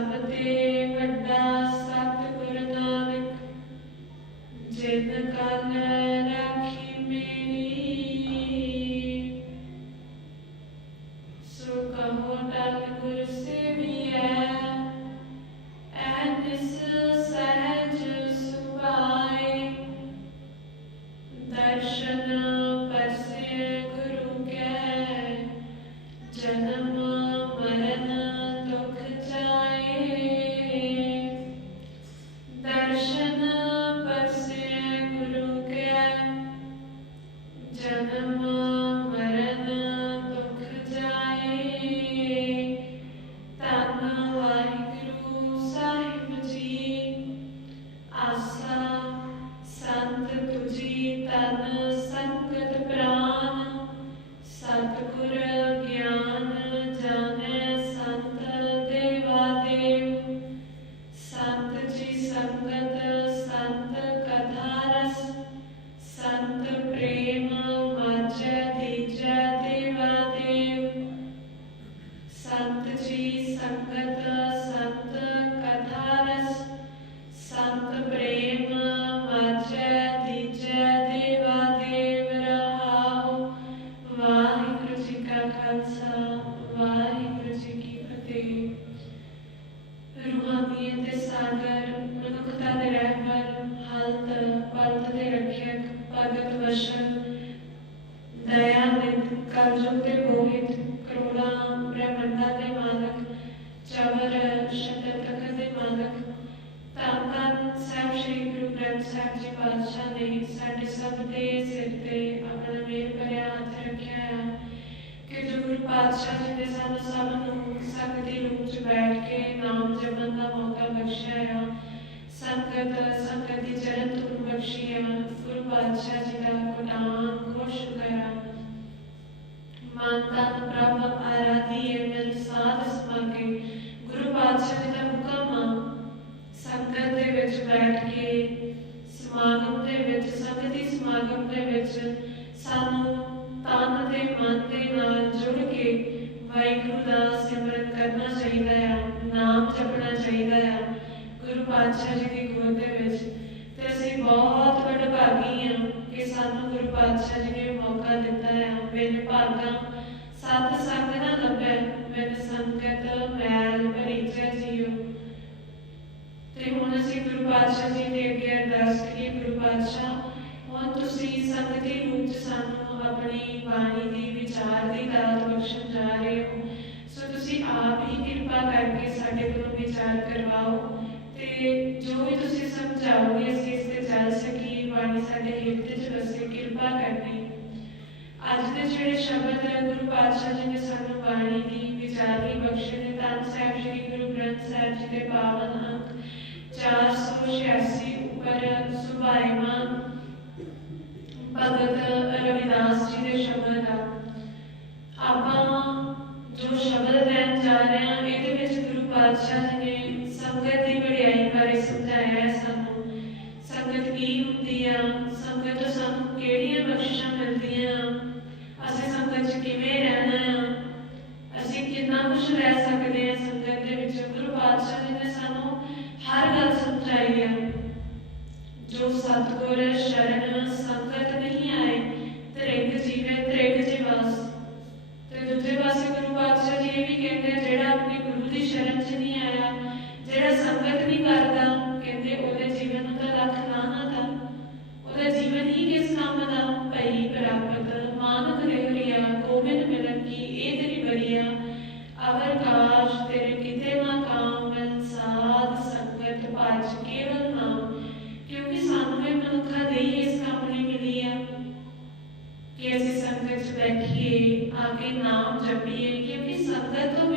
ਸਭ ਕਲਯੁਗ ਦੇ ਮੋਹਿਤ ਕਰੋੜਾਂ ਬ੍ਰਹਮੰਡਾਂ ਦੇ ਮਾਲਕ ਚਵਰ ਸ਼ਤਰ ਦੇ ਮਾਲਕ ਧੰਨ ਧੰਨ ਸਾਹਿਬ ਸ੍ਰੀ ਗੁਰੂ ਗ੍ਰੰਥ ਸਾਹਿਬ ਜੀ ਪਾਤਸ਼ਾਹ ਨੇ ਸਾਡੇ ਸਭ ਦੇ ਸਿਰ ਤੇ ਆਪਣਾ ਮੇਰ ਭਰਿਆ ਹੱਥ ਰੱਖਿਆ ਹੈ ਕਿ ਜੋ ਪਾਤਸ਼ਾਹ ਜੀ ਨੇ ਸਾਨੂੰ ਸਭ ਨੂੰ ਸੰਗਤ ਦੀ ਰੂਪ ਚ ਬੈਠ ਕੇ ਨਾਮ ਜਪਣ ਦਾ ਮੌਕਾ ਬਖਸ਼ਿਆ ਹੈ ਸੰਗਤ ਸੰਗਤ ਦੀ ਚਰਨ ਧੂੜ ਬਖਸ਼ੀ ਹੈ ਗੁਰੂ ਪਾਤਸ਼ਾਹ ਜੀ ਦਾ ਕੋਟਾਨ ਖੁਸ਼ ਕਰਾ ਮਨ ਤਨ ਪ੍ਰਭ ਆਰਾਧੀਏ ਮਿਲ ਸਾਧ ਸਮਾਗੇ ਗੁਰੂ ਪਾਤਸ਼ਾਹ ਜੀ ਦਾ ਹੁਕਮ ਸੰਗਤ ਦੇ ਵਿੱਚ ਬੈਠ ਕੇ ਸਮਾਗਮ ਦੇ ਵਿੱਚ ਸੰਗਤੀ ਸਮਾਗਮ ਦੇ ਵਿੱਚ ਸਾਨੂੰ ਤਨ ਤੇ ਮਨ ਦੇ ਨਾਲ ਜੁੜ ਕੇ ਵਾਹਿਗੁਰੂ ਦਾ ਸਿਮਰਨ ਕਰਨਾ ਚਾਹੀਦਾ ਹੈ ਨਾਮ ਜਪਣਾ ਚਾਹੀਦਾ ਹੈ ਗੁਰੂ ਪਾਤਸ਼ਾਹ ਜੀ ਦੀ ਗੋਦ ਦੇ ਵਿੱਚ ਤੇ ਅਸੀਂ ਬਹੁਤ ਵਡਭਾਗੀ ਹਾਂ ਕਿ ਸਾਨੂੰ ਗੁਰੂ ਪਾਤਸ਼ਾਹ ਜੀ ਨੇ ਮੌਕਾ ਦਿੱਤਾ ਹੈ ਮੇਰੇ ਭਾਗਾਂ ਸਤ ਸੰਗ ਨਾ ਲੱਭੈ ਮੈਨੂੰ ਸੰਗਤ ਮੈਲ ਭਰੀਚੈ ਜੀਓ ਤੇ ਹੁਣ ਅਸੀਂ ਗੁਰੂ ਪਾਤਸ਼ਾਹ ਜੀ ਦੇ ਅੱਗੇ ਅਰਦਾਸ ਕਰੀਏ, ਗੁਰੂ ਪਾਤਸ਼ਾਹ, ਹੁਣ ਤੁਸੀਂ ਸੰਗਤੀ ਰੂਪ ਚ ਸਾਨੂੰ ਆਪਣੀ ਬਾਣੀ ਦੀ ਵਿਚਾਰ ਦੀ ਦਾਤ ਬਖਸ਼ਣ ਜਾ ਰਹੇ ਹੋ। ਸੋ ਤੁਸੀਂ ਆਪ ਹੀ ਕਿਰਪਾ ਕਰਕੇ ਸਾਡੇ ਕੋਲ ਵਿਚਾਰ ਕਰਵਾਓ ਤੇ ਜੋ ਵੀ ਤੁਸੀਂ ਸਮਝਾਓਗੇ, ਅਸੀਂ ਇਸ ਤੇ ਚੱਲ ਸਕੀਏ, ਬਾਣੀ ਸਾਡੇ ਹਿਰਦੇ ਚ ਵਸੇ, ਕਿਰਪਾ ਕਰਨੀ। ਅੱਜ ਦੇ ਜਿਹੜੇ ਸ਼ਬਦ ਹੈ ਗੁਰੂ ਪਾਤਸ਼ਾਹ ਜੀ ਨੇ ਸਾਨੂੰ ਬਾਣੀ ਦੀ, ਵਿਚਾਰੀ ਬਖਸ਼ੇ ਨੇ ਧੰਨ ਸਾਹਿਬ, ਸ੍ਰੀ ਗੁਰੂ ਗ੍ਰੰਥ ਸਾਹਿਬ ਜੀ ਦੇ ਪਾਵਨ ਅੰਕ 486 ਉੱਪਰ ਸੁਭਾਈਮਾਨ ਭਗਤ ਰਵਿਦਾਸ ਜੀ ਦੇ ਸ਼ਬਦ ਆ। ਆਪਾਂ ਨਾਮ ਪਈ ਪ੍ਰਾਪਤ, ਮਾਨਤ ਰਹਿਰੀਆ ਕੋਮਿਨ ਮਿਲਨ ਕੀ ਇਹ ਤੇਰੀ ਬਰੀਆ ਅਵਰ ਕਾਸ਼ ਤੇਰੇ ਕਿਤੇ ਨਾ ਕਾਮ ਮਿਲ ਸਾਧ ਸੰਗਤ ਪਾਜ ਕੇਵਲ ਨਾਮ। ਕਿਉਂਕਿ ਸਾਨੂੰ ਇਹ ਮਨੁੱਖਾ ਦੇਈ ਇਸ ਕੰਮ ਨਹੀਂ ਮਿਲੀ ਆ ਕਿ ਅਸੀਂ ਸੰਗਤ ਚ ਬੈਠੀਏ ਆਗੇ ਨਾਮ ਜਪੀਏ, ਕਿਉਂਕਿ ਸੰਗਤ ਤੋਂ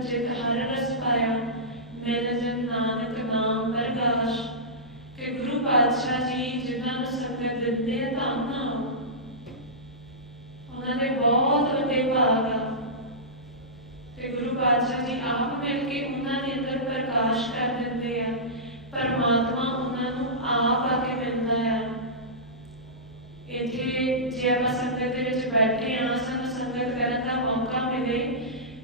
ਚਿਤ ਹਰ ਰਸ ਪਾਇਆ ਮੇਰਾ ਜਨ ਨਾਨਕ ਨਾਮ ਪ੍ਰਕਾਸ਼ ਕਿ ਗੁਰੂ ਪਾਤਸ਼ਾਹ ਜੀ ਜਿਨ੍ਹਾਂ ਨੂੰ ਸੰਗਤ ਦਿੰਦੇ ਆ ਤਾਂ ਨਾ ਉਹਨਾਂ ਦੇ ਬਹੁਤ ਵੱਡੇ ਭਾਗ ਆ ਤੇ ਗੁਰੂ ਪਾਤਸ਼ਾਹ ਜੀ ਆਪ ਮਿਲ ਕੇ ਉਹਨਾਂ ਦੇ ਅੰਦਰ ਪ੍ਰਕਾਸ਼ ਕਰ ਦਿੰਦੇ ਆ ਪਰਮਾਤਮਾ ਉਹਨਾਂ ਨੂੰ ਆਪ ਆ ਕੇ ਮਿਲਦਾ ਆ ਇੱਥੇ ਜੇ ਆਪਾਂ ਸੰਗਤ ਦੇ ਵਿੱਚ ਬੈਠੇ ਆ ਸਾਨੂੰ ਸੰਗਤ ਕਰਨ ਦਾ ਮੌਕਾ ਮਿਲੇ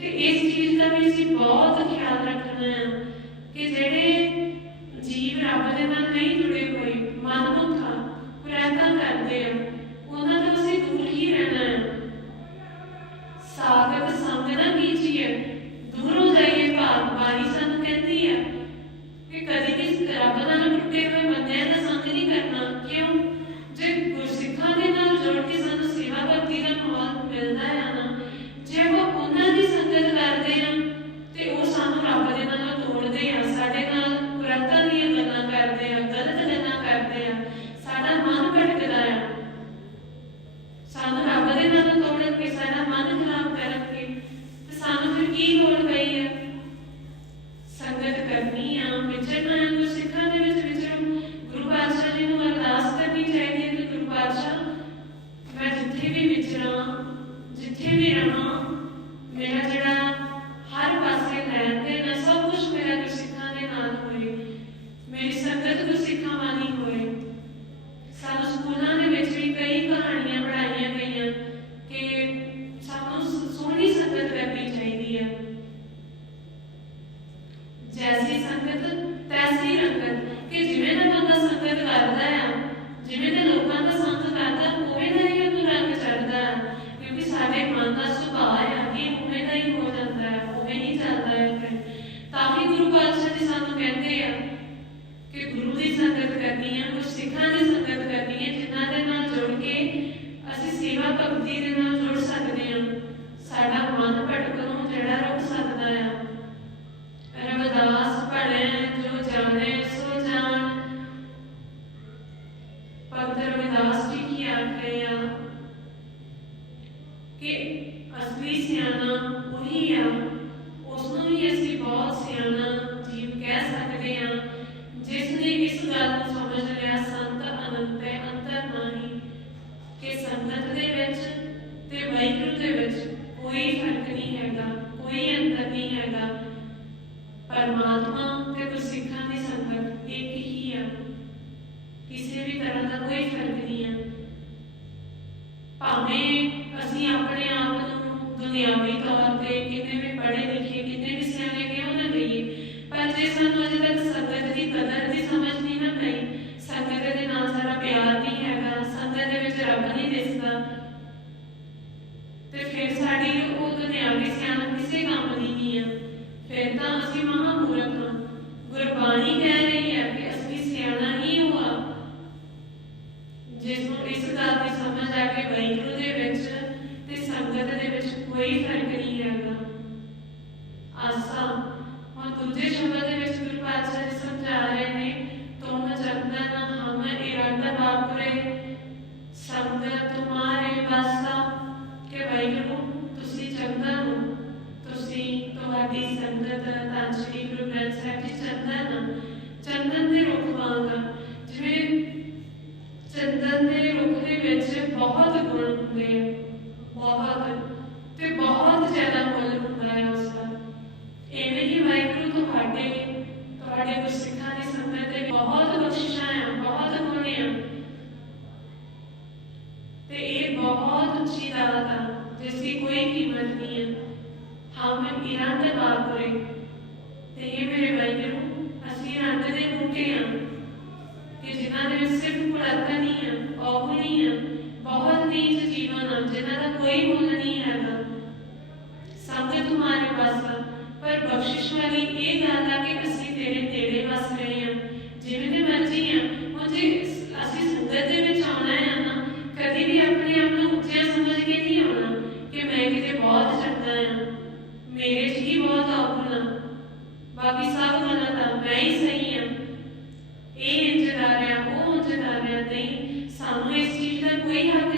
ਇਸ ਚੀਜ਼ ਦਾ ਵੀ ਅਸੀਂ ਬਹੁਤ ਖਿਆਲ ਰੱਖਣਾ ਹੈ ਕਿ ਜਿਹੜੇ ਜੀਵ ਰੱਬ ਦੇ ਨਾਲ ਨਹੀਂ ਕਿ ਅਸਲੀ ਸਿਆਣਾ ਉਹੀ ਆ। ਉਸ ਨੂੰ ਹੀ ਅਸੀਂ ਬਹੁਤ ਸਿਆਣਾ ਜੀਵ ਕਹਿ ਸਕਦੇ ਆ ਇਸ ਚੀਜ਼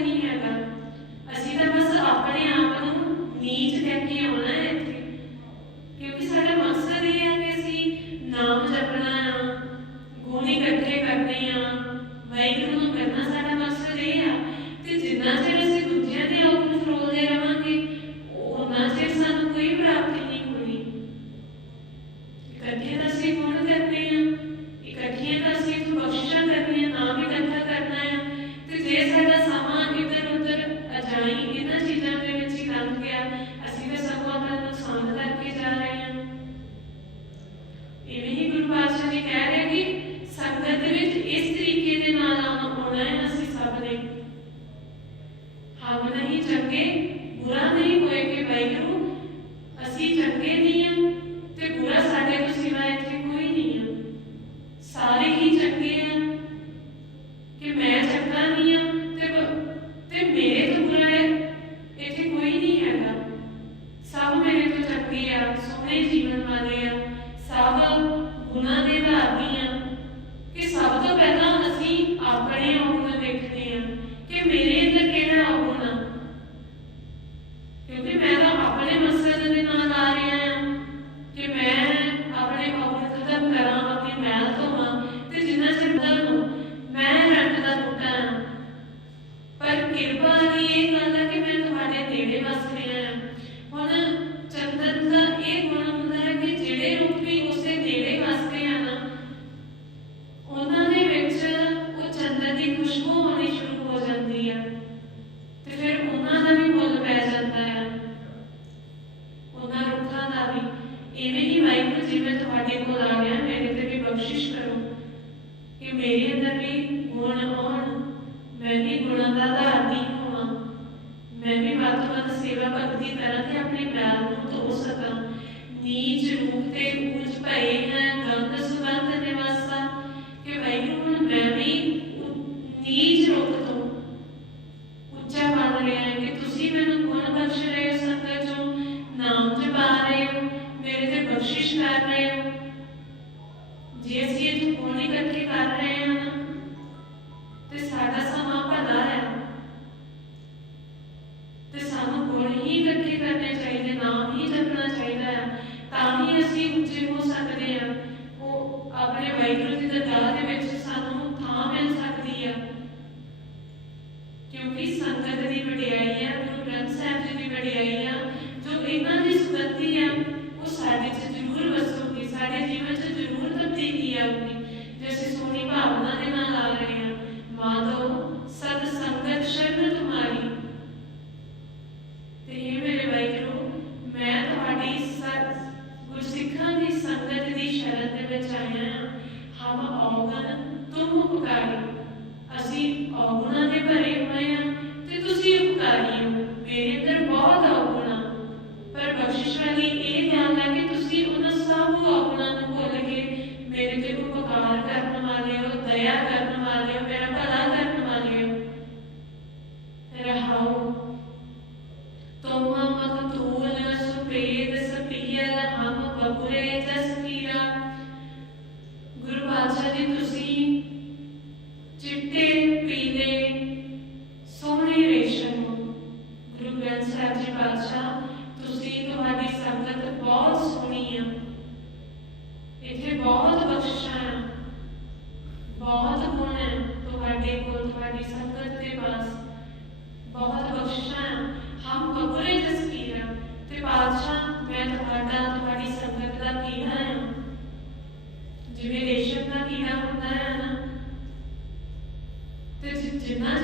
gymnastics.